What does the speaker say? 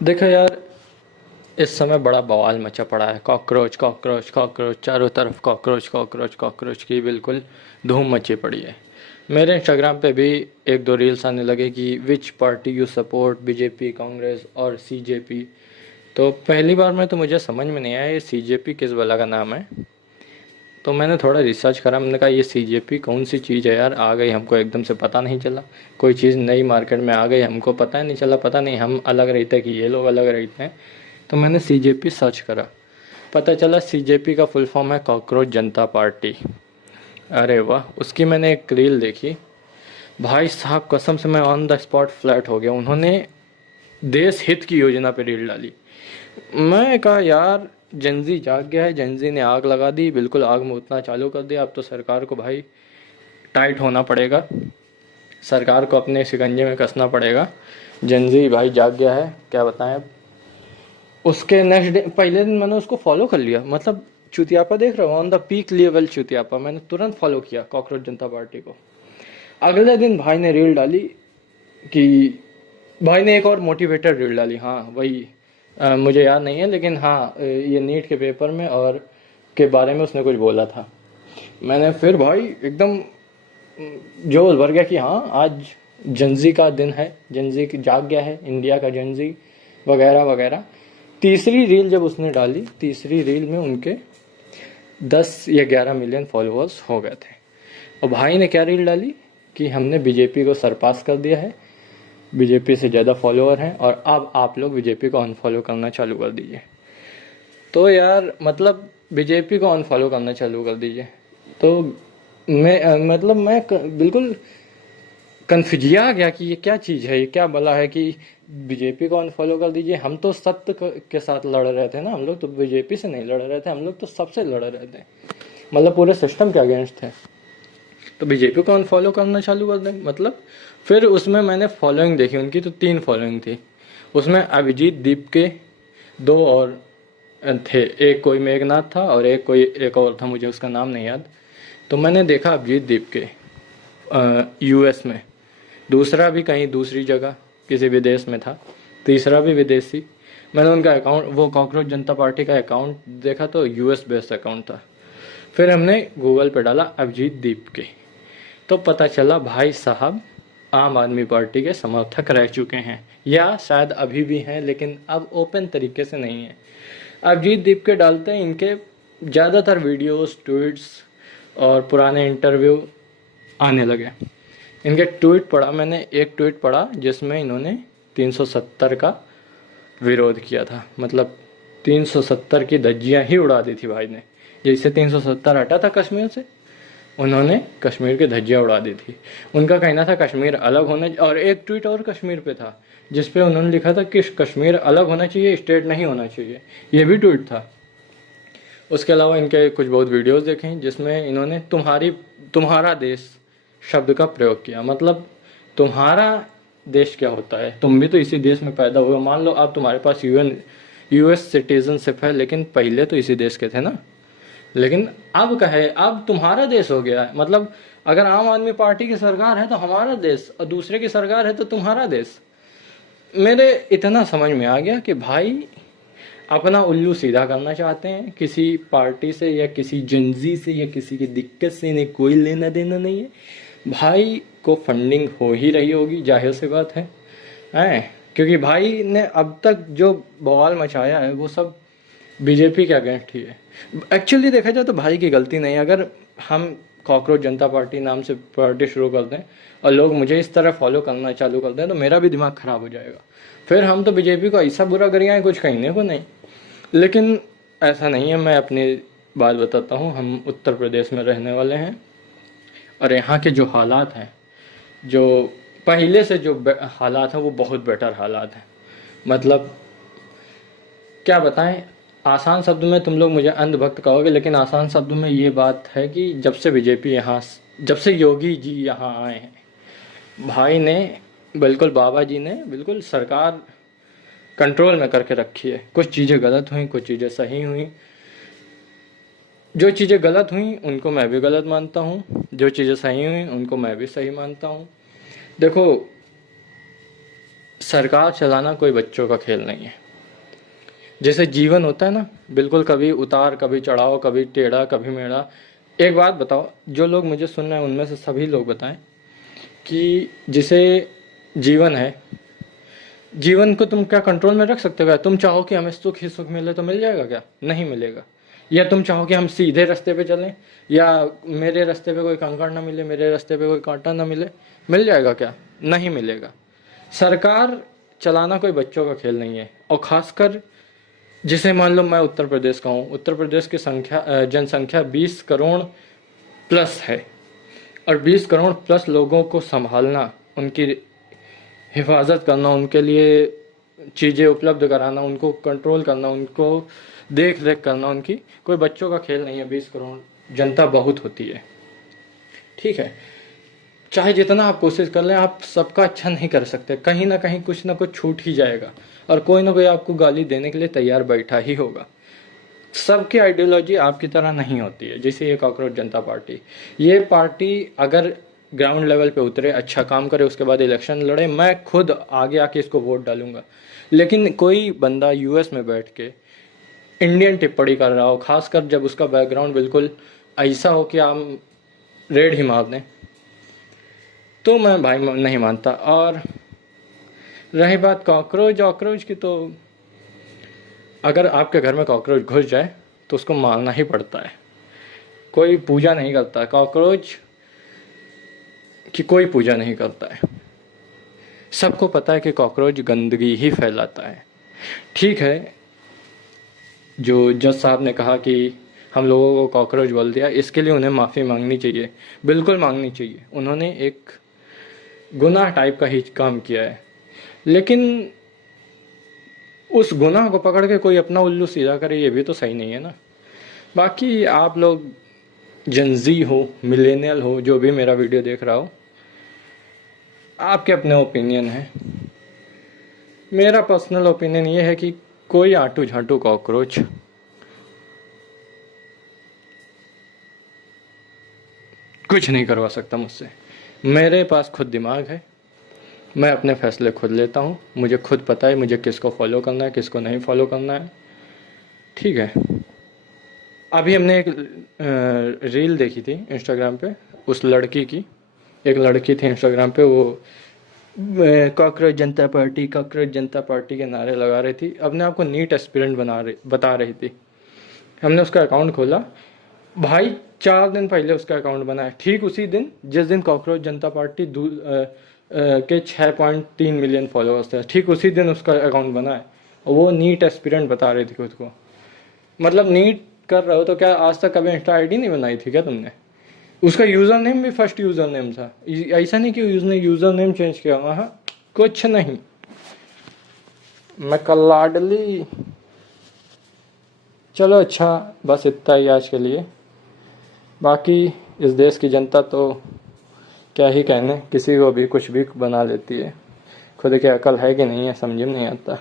देखो यार, इस समय बड़ा बवाल मचा पड़ा है। कॉकरोच कॉकरोच कॉकरोच, चारों तरफ कॉकरोच कॉकरोच कॉकरोच की बिल्कुल धूम मची पड़ी है। मेरे इंस्टाग्राम पे भी एक दो रील्स आने लगे कि विच party you support, BJP, Congress और सीजेपी। तो पहली बार में तो मुझे समझ में नहीं आया ये सीजेपी किस बला का नाम है। तो मैंने थोड़ा रिसर्च करा, मैंने कहा ये सीजेपी कौन सी चीज़ है यार, आ गई हमको एकदम से पता नहीं चला। कोई चीज़ नई मार्केट में आ गई, हमको पता नहीं चला, पता नहीं हम अलग रहते कि ये लोग अलग रहते हैं। तो मैंने सीजेपी सर्च करा, पता चला सीजेपी का फुल फॉर्म है कॉकरोच जनता पार्टी। अरे वाह, उसकी मैंने एक रील देखी, भाई साहब कसम से मैं ऑन द स्पॉट फ्लैट हो गया। उन्होंने देश हित की योजना पे रील डाली। मैं कहा यार, जनजी जाग गया है, जनजी ने आग लगा दी, बिल्कुल आग में उतना चालू कर दिया। अब तो सरकार को भाई टाइट होना पड़ेगा, सरकार को अपने शिकंजे में कसना पड़ेगा। जनजी भाई जाग गया है, क्या बताएं अब। उसके नेक्स्ट डे, पहले दिन मैंने उसको फॉलो कर लिया, मतलब चुतियापा देख रहा हूँ, ऑन द पीक लेवल चुतियापा। मैंने तुरंत फॉलो किया कॉकरोच जनता पार्टी को। अगले दिन भाई ने रील डाली कि, भाई ने एक और मोटिवेटेड रील डाली, हाँ वही, मुझे याद नहीं है लेकिन हाँ, ये नीट के पेपर में और के बारे में उसने कुछ बोला था। मैंने फिर भाई एकदम जोश भर गया कि हाँ, आज जनजी का दिन है, जनजी जाग गया है, इंडिया का जनजी वगैरह वगैरह। तीसरी रील जब उसने डाली, तीसरी रील में उनके 10 या 11 मिलियन फॉलोअर्स हो गए थे। और भाई ने क्या रील डाली कि हमने बीजेपी को सरपास कर दिया है, बीजेपी से ज़्यादा फॉलोअर हैं और अब आप लोग बीजेपी को अनफॉलो करना चालू कर दीजिए। तो यार मतलब बीजेपी को अनफॉलो करना चालू कर दीजिए। तो मतलब मैं बिल्कुल कन्फ्यूजिया आ गया कि ये क्या चीज़ है, ये क्या भला है कि बीजेपी को अनफॉलो कर दीजिए। हम तो सत्य के साथ लड़ रहे थे ना, हम लोग तो बीजेपी से नहीं लड़ रहे थे, हम लोग तो सबसे लड़ रहे थे, मतलब पूरे सिस्टम के अगेंस्ट थे। तो बीजेपी को अनफॉलो करना चालू कर दें मतलब। फिर उसमें मैंने फॉलोइंग देखी उनकी, तो 3 फॉलोइंग थी उसमें। अभिजीत दीप के 2 और थे, एक कोई मेघनाथ था और एक कोई एक और था, मुझे उसका नाम नहीं याद। तो मैंने देखा अभिजीत दीप के यूएस में, दूसरा भी कहीं दूसरी जगह किसी विदेश में था, तीसरा भी विदेशी। मैंने उनका अकाउंट, वो कॉकरोच जनता पार्टी का अकाउंट देखा तो यूएस बेस्ड अकाउंट था। फिर हमने गूगल पे डाला अभिजीत दीप के, तो पता चला भाई साहब आम आदमी पार्टी के समर्थक रह चुके हैं, या शायद अभी भी हैं लेकिन अब ओपन तरीके से नहीं है। अभिजीत दीप के डालते हैं इनके ज़्यादातर वीडियोस, ट्वीट्स और पुराने इंटरव्यू आने लगे। इनके ट्वीट पढ़ा मैंने, एक ट्वीट पढ़ा जिसमें इन्होंने 370 का विरोध किया था, मतलब 370 की धज्जियां ही उड़ा दी थी भाई ने। जैसे 370 हटा था कश्मीर से, उन्होंने कश्मीर की धज्जियां उड़ा दी थी। उनका कहना था कश्मीर अलग होना, और एक ट्वीट और कश्मीर पे था जिसपे उन्होंने लिखा था कि कश्मीर अलग होना चाहिए, स्टेट नहीं होना चाहिए, ये भी ट्वीट था। उसके अलावा इनके कुछ बहुत वीडियोस देखें जिसमें इन्होंने तुम्हारा देश शब्द का प्रयोग किया। मतलब तुम्हारा देश क्या होता है, तुम भी तो इसी देश में पैदा हुए, मान लो अब तुम्हारे पास यूएस सिटीजनशिप है, लेकिन पहले तो इसी देश के थे ना। लेकिन अब कहे, अब तुम्हारा देश हो गया है, मतलब अगर आम आदमी पार्टी की सरकार है तो हमारा देश, और दूसरे की सरकार है तो तुम्हारा देश। मेरे इतना समझ में आ गया कि भाई अपना उल्लू सीधा करना चाहते हैं, किसी पार्टी से या किसी जनजी से या किसी की दिक्कत से इन्हें कोई लेना देना नहीं है। भाई को फंडिंग हो ही रही होगी, जाहिर सी बात है, क्योंकि भाई ने अब तक जो बवाल मचाया है वो सब बीजेपी के अगेंस्ट ही है। एक्चुअली देखा जाए तो भाई की गलती नहीं है। अगर हम कॉकरोच जनता पार्टी नाम से पार्टी शुरू कर दें और लोग मुझे इस तरह फॉलो करना चालू कर दें तो मेरा भी दिमाग ख़राब हो जाएगा। फिर हम तो बीजेपी को ऐसा बुरा कर आए कुछ कहने को नहीं। लेकिन ऐसा नहीं है, मैं अपनी बात बताता हूँ। हम उत्तर प्रदेश में रहने वाले हैं और यहाँ के जो हालात हैं, जो पहले से जो हालात हैं वो बहुत बेटर हालात हैं। मतलब क्या बताएं, आसान शब्द में तुम लोग मुझे अंधभक्त कहोगे, लेकिन आसान शब्द में ये बात है कि जब से बीजेपी यहाँ, जब से योगी जी यहाँ आए हैं, भाई ने बिल्कुल, बाबा जी ने बिल्कुल सरकार कंट्रोल में करके रखी है। कुछ चीज़ें गलत हुई, कुछ चीज़ें सही हुई। जो चीज़ें गलत हुई उनको मैं भी गलत मानता हूँ, जो चीज़ें सही हुई उनको मैं भी सही मानता हूँ। देखो, सरकार चलाना कोई बच्चों का खेल नहीं है। जैसे जीवन होता है ना, बिल्कुल कभी उतार कभी चढ़ाव, कभी टेढ़ा कभी मेढ़ा। एक बात बताओ, जो लोग मुझे सुन रहे हैं उनमें से सभी लोग बताएं कि जिसे जीवन है, जीवन को तुम क्या कंट्रोल में रख सकते हो क्या? तुम चाहो कि हमें सुख ही सुख मिले तो मिल जाएगा क्या? नहीं मिलेगा। या तुम चाहो कि हम सीधे रास्ते पे चलें, या मेरे रास्ते पे कोई कंकड़ ना मिले, मेरे रास्ते पे कोई कांटा ना मिले, मिल जाएगा क्या? नहीं मिलेगा। सरकार चलाना कोई बच्चों का खेल नहीं है। और ख़ासकर जिसे मान लो मैं उत्तर प्रदेश का हूँ, उत्तर प्रदेश की जनसंख्या 20 करोड़ प्लस है, और 20 करोड़ प्लस लोगों को संभालना, उनकी हिफाजत करना, उनके लिए चीज़ें उपलब्ध कराना, उनको कंट्रोल करना, उनको देख रेख करना, उनकी कोई बच्चों का खेल नहीं है। 20 करोड़ जनता बहुत होती है, ठीक है। चाहे जितना आप कोशिश कर लें, आप सबका अच्छा नहीं कर सकते। कहीं ना कहीं कुछ ना कुछ छूट ही जाएगा, और कोई ना कोई आपको गाली देने के लिए तैयार बैठा ही होगा। सबकी आइडियोलॉजी आपकी तरह नहीं होती है। जैसे ये कॉकरोच जनता पार्टी, ये पार्टी अगर ग्राउंड लेवल पे उतरे, अच्छा काम करे, उसके बाद इलेक्शन लड़े, मैं खुद आगे आके इसको वोट डालूंगा। लेकिन कोई बंदा यूएस में बैठ के इंडियन टिप्पणी कर रहा हो, खासकर जब उसका बैकग्राउंड बिल्कुल ऐसा हो कि हम रेड ही मार दें, तो मैं भाई नहीं मानता। और रही बात कॉकरोच वॉकरोच की, तो अगर आपके घर में कॉकरोच घुस जाए तो उसको मारना ही पड़ता है। कोई पूजा नहीं करता, कॉकरोच की कोई पूजा नहीं करता है। सबको पता है कि कॉकरोच गंदगी ही फैलाता है। ठीक है, जो जज साहब ने कहा कि हम लोगों को कॉकरोच बोल दिया, इसके लिए उन्हें माफ़ी मांगनी चाहिए, बिल्कुल मांगनी चाहिए। उन्होंने एक गुनाह टाइप का ही काम किया है, लेकिन उस गुनाह को पकड़ के कोई अपना उल्लू सीधा करे, ये भी तो सही नहीं है ना। बाकी आप लोग जनजी हो, मिलेनियल हो, जो भी मेरा वीडियो देख रहा हो, आपके अपने ओपिनियन है। मेरा पर्सनल ओपिनियन ये है कि कोई आटू झाटू कॉकरोच कुछ नहीं करवा सकता मुझसे। मेरे पास खुद दिमाग है, मैं अपने फैसले खुद लेता हूँ। मुझे खुद पता है मुझे किसको फॉलो करना है, किसको नहीं फॉलो करना है, ठीक है। अभी हमने एक रील देखी थी इंस्टाग्राम पे, उस लड़की की, एक लड़की थी इंस्टाग्राम पे, वो कॉकरोच जनता पार्टी, कॉकरोच जनता पार्टी के नारे लगा रही थी, अपने आप को नीट एस्पिरेंट बता रही थी। हमने उसका अकाउंट खोला, भाई 4 दिन पहले उसका अकाउंट बनाया, ठीक उसी दिन जिस दिन कॉकरोच जनता पार्टी के 6.3 मिलियन फॉलोअर्स थे, ठीक उसी दिन उसका अकाउंट बना है। और वो नीट एस्पिरेंट बता रही थी खुद को। मतलब नीट कर रहे हो तो क्या आज तक कभी इंस्टा आईडी नहीं बनाई थी क्या तुमने? उसका यूज़र नेम भी फर्स्ट यूज़र नेम था, ऐसा नहीं कि उसने यूज़र नेम चेंज किया। हाँ, कुछ नहीं, मैं कल्लाडली। चलो अच्छा, बस इतना ही आज के लिए। बाकी इस देश की जनता तो क्या ही कहने, किसी को भी कुछ भी बना लेती है। खुद की अकल है कि नहीं है समझ में नहीं आता।